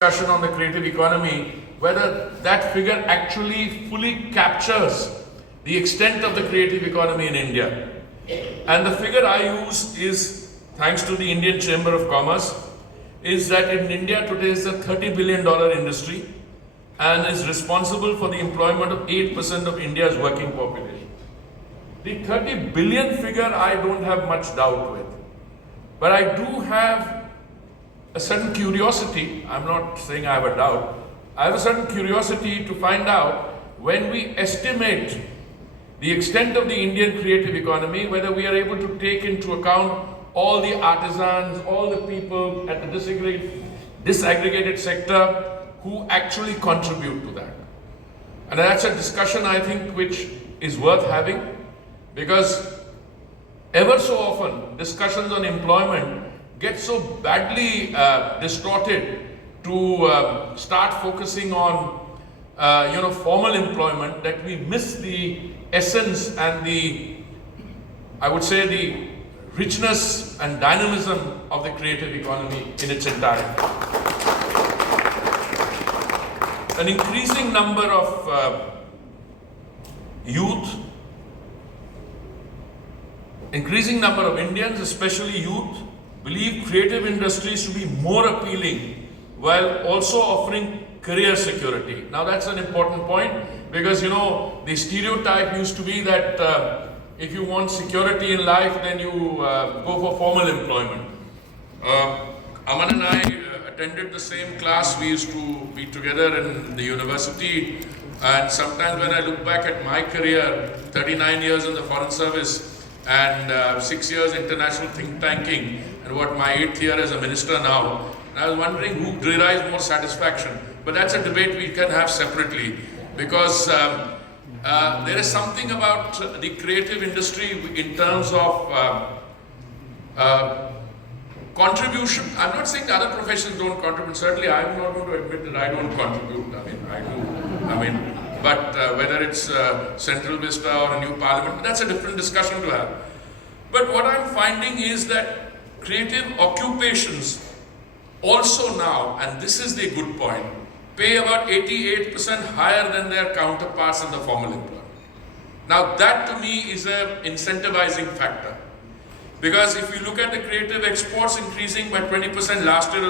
discussion on the creative economy, whether that figure actually fully captures the extent of the creative economy in India. And the figure I use is, thanks to the Indian Chamber of Commerce, is that in India today is a $30 billion industry and is responsible for the employment of 8% of India's working population. The 30 billion figure I don't have much doubt with, but I do have a certain curiosity. I'm not saying I have a doubt. I have a certain curiosity to find out, when we estimate the extent of the Indian creative economy, whether we are able to take into account all the artisans, all the people at the disaggregated sector who actually contribute to that. And that's a discussion, I think, which is worth having, because ever so often discussions on employment get so badly distorted to start focusing on formal employment that we miss the essence and I would say the richness and dynamism of the creative economy in its entirety. An increasing number of increasing number of Indians, especially youth, believe creative industries to be more appealing while also offering career security. Now that's an important point, because the stereotype used to be that if you want security in life, then you go for formal employment. Aman and I attended the same class. We used to be together in the university, and sometimes when I look back at my career, 39 years in the Foreign Service and 6 years international think tanking, and my 8th year as a minister now, and I was wondering who derives more satisfaction. But that's a debate we can have separately, because there is something about the creative industry in terms of contribution. I'm not saying the other professions don't contribute. Certainly I'm not going to admit that I don't contribute. I do. But whether it's Central Vista or a new parliament, that's a different discussion to have. But what I'm finding is that creative occupations also now, and this is the good point, pay about 88% higher than their counterparts in the formal employment. Now that to me is an incentivizing factor, because if you look at the creative exports increasing by 20% last year,